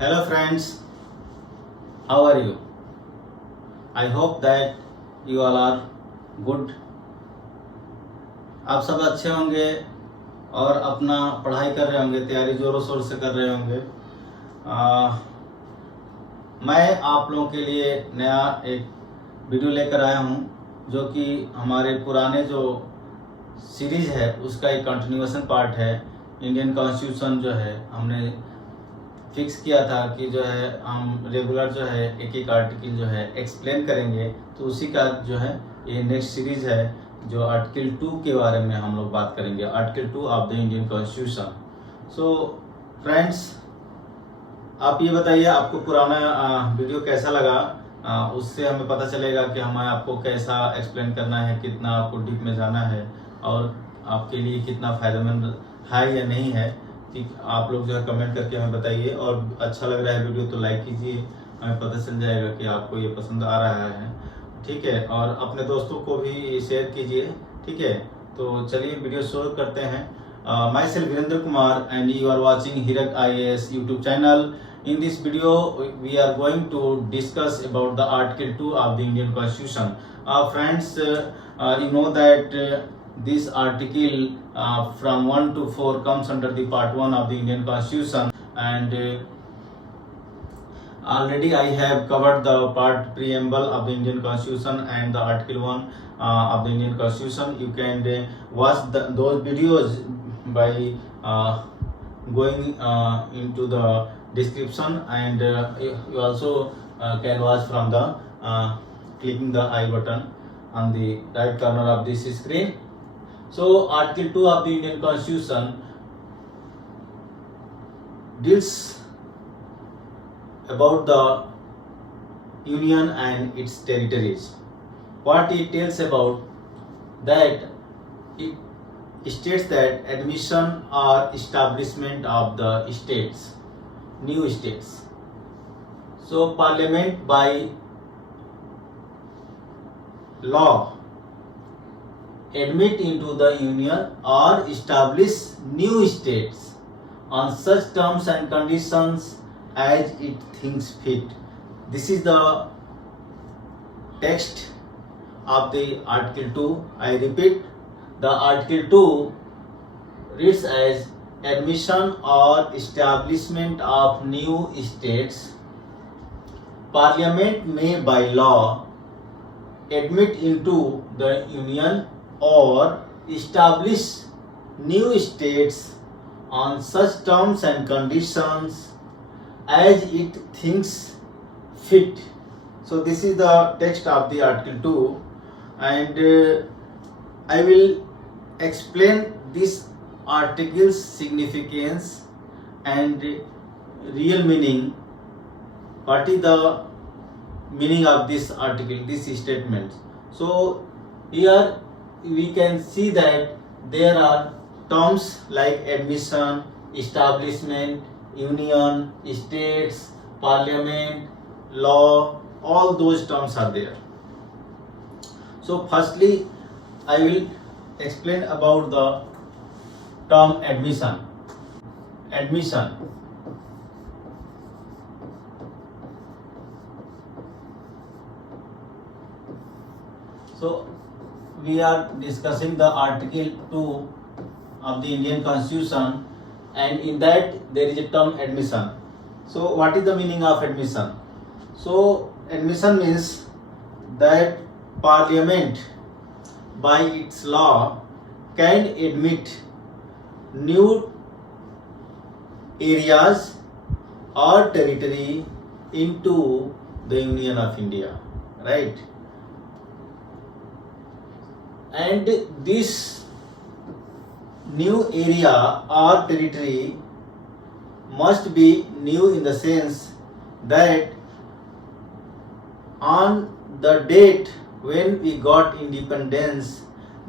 Hello friends, how are you? I hope that you all are good. आप सब अच्छे होंगे और अपना पढ़ाई कर रहे होंगे, तैयारी जोरों शोर से कर रहे होंगे। मैं आप लोगों के लिए नया एक वीडियो लेकर आया हूं, जो कि हमारे पुराने जो सीरीज है उसका एक कंटिन्यूएशन पार्ट है। इंडियन कॉन्स्टिट्यूशन जो है हमने फिक्स किया था कि जो है हम रेगुलर जो है एक एक आर्टिकल जो है एक्सप्लेन करेंगे, तो उसी का जो है ये नेक्स्ट सीरीज है, जो आर्टिकल 2 के बारे में हम लोग बात करेंगे, आर्टिकल 2 of the Indian constitution. So friends, आप ये बताइए आपको पुराना वीडियो कैसा लगा। उससे हमें पता चलेगा कि हमें आपको कैसा एक्सप्लेन करना है, कितना आपको डीप में जाना है और आपके लिए कितना फायदेमंद है या नहीं है। कि आप लोग जो है कमेंट करके हमें बताइए, और अच्छा लग रहा है वीडियो तो लाइक कीजिए, हमें पता चल जाएगा कि आपको ये पसंद आ रहा है। ठीक है, और अपने दोस्तों को भी शेयर कीजिए। ठीक है, तो चलिए वीडियो शुरू करते हैं। Myself Virendra Kumar and you are watching Hirak IAS YouTube channel. In this video, we are going to discuss about the Article 2 of the Indian Constitution. Friends, you know that this article from 1 to 4 comes under the Part 1 of the Indian Constitution, and already I have covered the part preamble of the Indian Constitution and the Article 1 of the Indian Constitution. You can watch those videos by going into the description, and you also can watch from the clicking the I button on the right corner of this screen. So Article 2 of the Indian Constitution deals about the union and its territories. What it tells about that, it states that admission or establishment of the states, new states. So Parliament by law admit into the union or establish new states on such terms and conditions as it thinks fit. This is the text of the Article 2. I repeat, the Article 2 reads as admission or establishment of new states. Parliament may by law admit into the union or establish new states on such terms and conditions as it thinks fit. So this is the text of the Article 2, and I will explain this article's significance and real meaning. What is the meaning of this article, this statement? So here we can see that there are terms like admission, establishment, union, states, parliament, law, all those terms are there. So firstly, I will explain about the term admission. Admission. So we are discussing the Article 2 of the Indian Constitution, and in that there is a term admission. So what is the meaning of admission? So admission means that Parliament by its law can admit new areas or territory into the Union of India, right? And this new area or territory must be new in the sense that on the date when we got independence,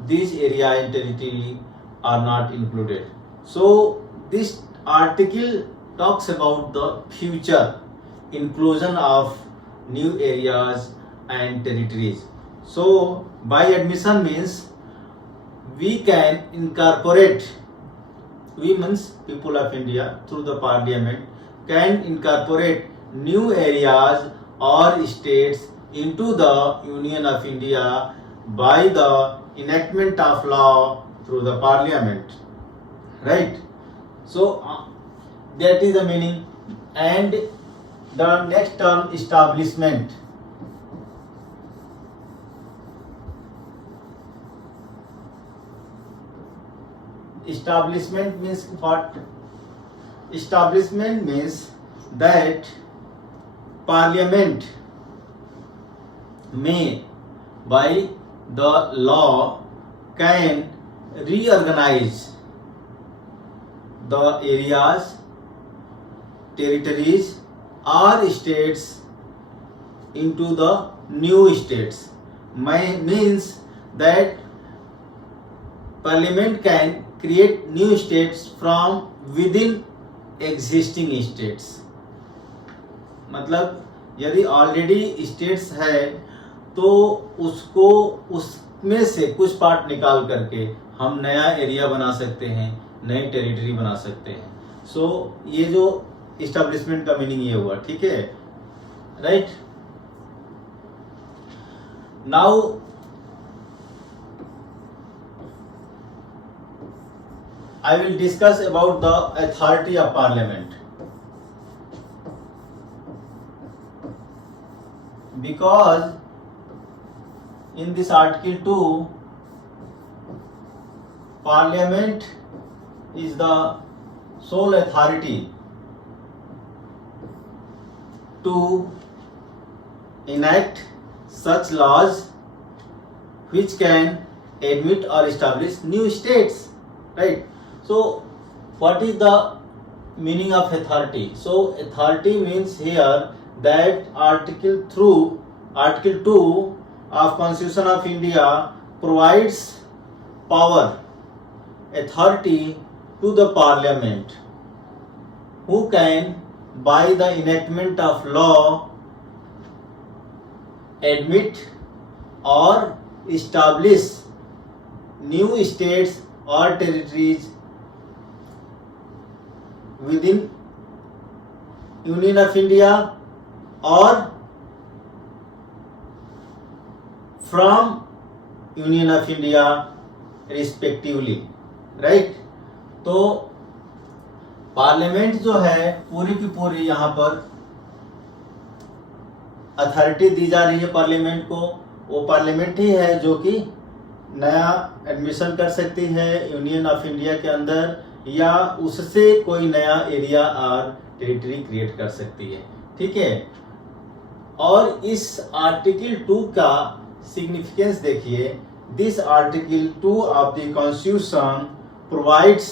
this area and territory are not included. So this article talks about the future inclusion of new areas and territories. So by admission means we can incorporate we means people of India through the parliament can incorporate new areas or states into the Union of India by the enactment of law through the parliament, right? So that is the meaning. And the next term, establishment. Establishment means what? Establishment means that parliament may by the law can reorganize the areas, territories or states into the new states. Means that parliament can create new states from within existing states. मतलब यदि already states है तो उसको उसमें से कुछ पार्ट निकाल करके हम नया एरिया बना सकते हैं, नई टेरिटरी बना सकते हैं. सो ये जो इस्टेब्लिशमेंट का मीनिंग ये हुआ, ठीक है, right. Now I will discuss about the authority of parliament, because in this article 2 parliament is the sole authority to enact such laws which can admit or establish new states, right? So what is the meaning of authority? So authority means here that article 2 of Constitution of India provides power, authority to the parliament, who can by the enactment of law admit or establish new states or territories within Union of India or from Union of India respectively, right? तो पार्लियामेंट जो है पूरी की पूरी यहाँ पर अथॉरिटी दी जा रही है पार्लियामेंट को. वो पार्लियामेंट ही है जो कि नया एडमिशन कर सकती है यूनियन ऑफ इंडिया के अंदर, या उससे कोई नया एरिया और टेरिटरी क्रिएट कर सकती है, ठीक है. और इस आर्टिकल 2 का सिग्निफिकेंस देखिए. This article 2 of the constitution provides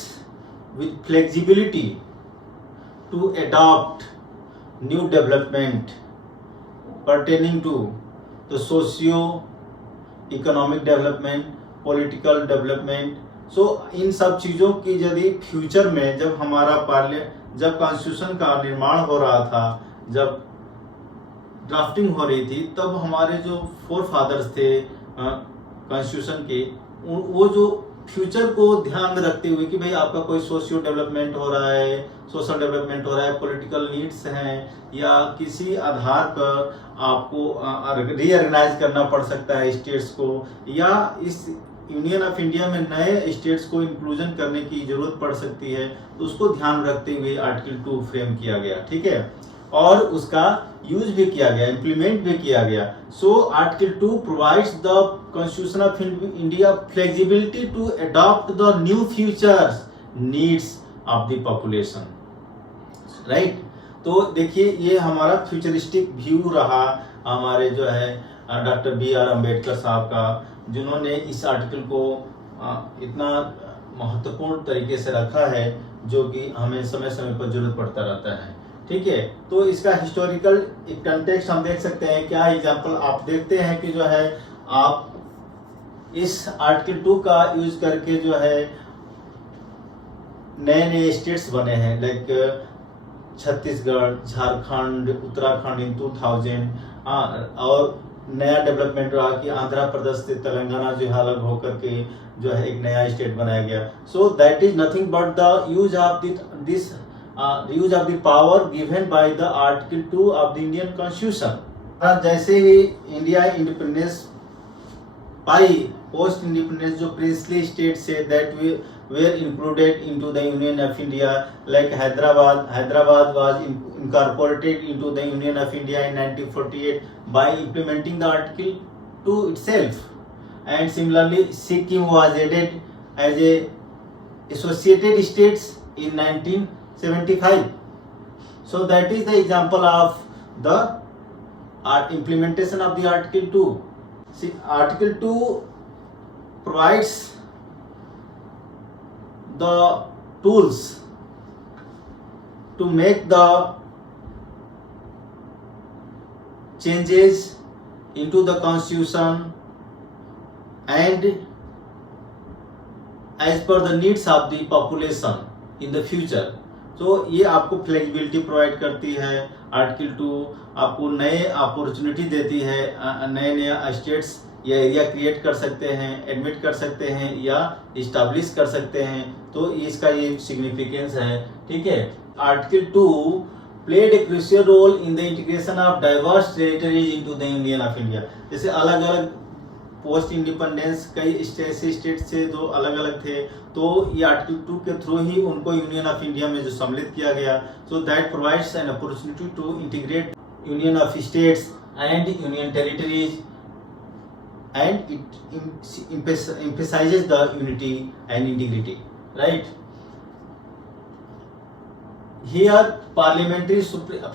with flexibility to adopt new development pertaining to the socio economic development, political development. So इन सब चीज़ों की यदि फ्यूचर में जब हमारा जब कॉन्स्टिट्यूशन का निर्माण हो रहा था, जब ड्राफ्टिंग हो रही थी, तब हमारे जो फोर फादर्स थे कॉन्स्टिट्यूशन के, वो जो फ्यूचर को ध्यान में रखते हुए कि भाई आपका कोई सोशियो डेवलपमेंट हो रहा है, सोशल डेवलपमेंट हो रहा है, पॉलिटिकल नीड्स हैं, या किसी आधार पर आपको रीऑर्गेनाइज करना पड़ सकता है स्टेट्स को, या इस यूनियन ऑफ इंडिया में नए स्टेट्स को इंक्लूजन करने की जरूरत पड़ सकती है, तो उसको ध्यान रखते हुए आर्टिकल 2 फ्रेम किया गया, ठीक है. और उसका यूज भी किया गया, इम्प्लीमेंट भी किया गया. So article 2 provides the constitution of India flexibility to adopt the new futures needs of the population, right. तो देखिए ये हमारा फ्यूचरिस्टिक व्यू रहा हमारे जो है डॉक्टर B.R. अम्बेडकर साहब का, जिन्होंने इस आर्टिकल को इतना महत्वपूर्ण तरीके से रखा है, जो कि हमें समय समय पर जरूरत पड़ता रहता है, ठीक है. तो इसका हिस्टोरिकल कंटेक्स्ट हम देख सकते हैं. क्या एग्जांपल आप देखते हैं कि जो है आप इस आर्टिकल 2 का यूज करके जो है नए नए स्टेट्स बने हैं, लाइक छत्तीसगढ़, झारखंड, उत्तराखंड इन 2000, और नया डेवलपमेंट रहा कि आंध्र प्रदेश से तेलंगाना जो है अलग होकर के जो है एक नया स्टेट बनाया गया। So that is nothing but the use of this use of the power given by the article 2 of the Indian constitution. जैसे ही इंडिया इंडिपेंडेंस पाई, पोस्ट इंडिपेंडेंस जो princely state say that were included into the Union of India, like Hyderabad was incorporated into the Union of India in 1948 by implementing the Article 2 itself, and similarly Sikkim was added as a associated states in 1975. So that is the example of the implementation of the Article 2. See, Article 2 provides the tools to make the changes into the constitution and as per the needs of the population in the future. तो ये आपको flexibility provide करती है। Article 2 आपको नए अपॉर्चुनिटी देती है, नए नए स्टेट्स या एरिया क्रिएट कर सकते हैं, एडमिट कर सकते हैं या इस्टेब्लिश कर सकते हैं। तो इसका ये सिग्निफिकेंस है, ठीक है। Article 2 played a crucial role in the integration of diverse territories into the union of India. जैसे अलग अलग पोस्ट इंडिपेंडेंस कई स्टेट से जो अलग अलग थे, तो ये आर्टिकल 2 के थ्रू ही उनको यूनियन ऑफ इंडिया में जो सम्मिलित किया गया। So that provides an opportunity to integrate union of states and union territories, and it emphasizes the unity and integrity, right? Here parliamentary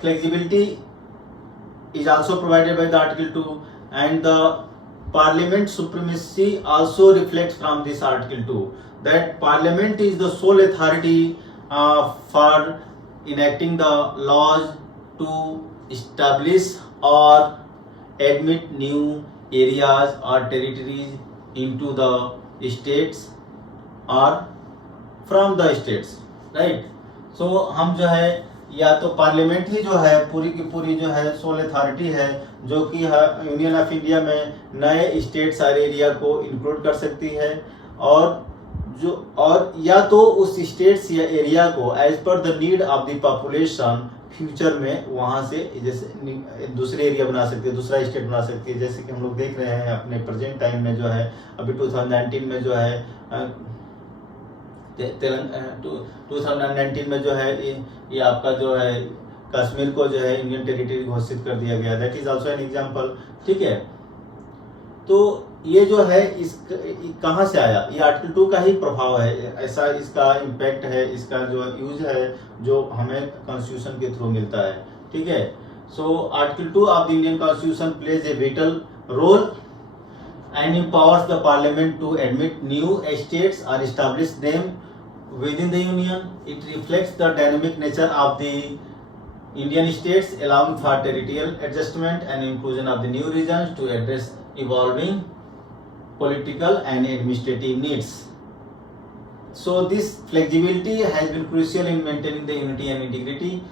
flexibility is also provided by the Article 2, and the parliament supremacy also reflects from this Article 2, that parliament is the sole authority for enacting the laws to establish or admit new areas or territories into the states or from the states, right? So हम जो है या तो पार्लियामेंट ही जो है पूरी की पूरी जो है सोल अथॉरिटी है, जो कि यूनियन ऑफ इंडिया में नए स्टेट्स और एरिया को इंक्लूड कर सकती है, और या तो उस स्टेट्स या एरिया को as per the need of the population future में वहां से जैसे दूसरे एरिया बना सकती है, दूसरा स्टेट बना सकती है। जैसे कि हम लोग देख रहे हैं अपने प्रेजेंट टाइम में जो है अभी 2019 में जो है 2019 में जो है ये आपका जो है कश्मीर को जो है इंडियन टेरिटरी घोषित कर दिया गया। That is also an example, ठीक है। तो ये जो है इस कहाँ से आया, ये आर्टिकल 2 का ही प्रभाव है, ऐसा इसका इम्पैक्ट है, इसका जो यूज है जो हमें कॉन्स्टिट्यूशन के थ्रू मिलता है, ठीक है। So article 2 of the Indian constitution plays a vital role and empowers the parliament to admit new states or establish them within the union. It reflects the dynamic nature of the Indian states, allowing for territorial adjustment and inclusion of the new regions to address evolving political and administrative needs. So this flexibility has been crucial in maintaining the unity and integrity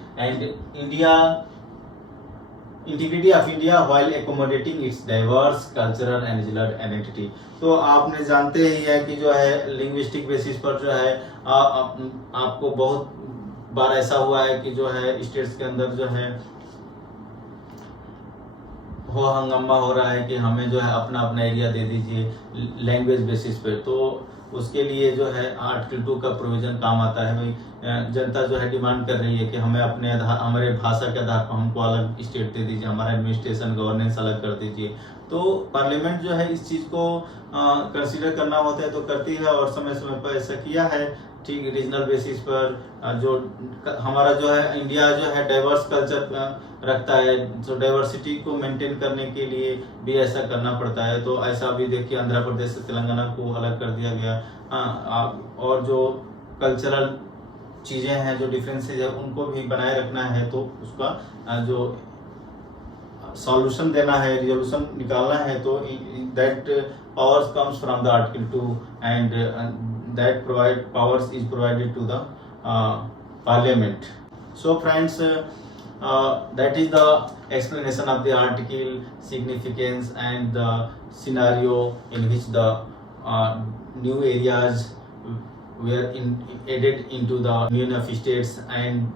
of India while accommodating its diverse cultural and regional identity. तो आपने जानते ही है कि जो है linguistic basis पर जो है आपको बहुत बार ऐसा हुआ है कि जो है स्टेट्स के अंदर जो है हंगामा हो रहा है कि हमें जो है अपना अपना एरिया दे दीजिए लैंग्वेज बेसिस पे। तो उसके लिए जो है आर्टिकल 2 का प्रोविजन काम आता है। भाई जनता जो है डिमांड कर रही है कि हमें अपने हमारे भाषा के आधार पर हमको अलग स्टेट दे दीजिए, हमारा एडमिनिस्ट्रेशन गवर्नेंस अलग कर दीजिए। तो पार्लियामेंट जो है इस चीज़ को कंसीडर करना होता है तो करती है, और समय समय पर ऐसा किया है, ठीक। रीजनल बेसिस पर जो हमारा जो है इंडिया जो है डाइवर्स कल्चर रखता है, तो डाइवर्सिटी को मेंटेन करने के लिए भी ऐसा करना पड़ता है। तो ऐसा भी देखिए आंध्र प्रदेश से तेलंगाना को अलग कर दिया गया, और जो कल्चरल चीज़ें हैं, जो डिफरेंसेज है, उनको भी बनाए रखना है। तो उसका जो सॉल्यूशन देना है, रिजोल्यूशन निकालना है, तो that powers comes from the article 2 and that powers is provided to the parliament. So friends, that is the explanation of the article, significance, and the scenario in which the new areas were added into the Union of States, and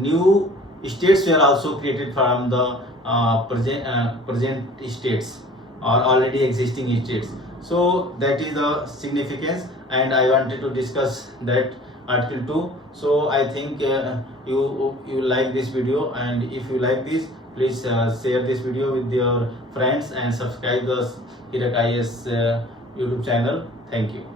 new states were also created from the present states or already existing states. So that is the significance, and I wanted to discuss that article 2. So I think you like this video, and if you like this, please share this video with your friends and subscribe the Hirak IAS YouTube channel. Thank you.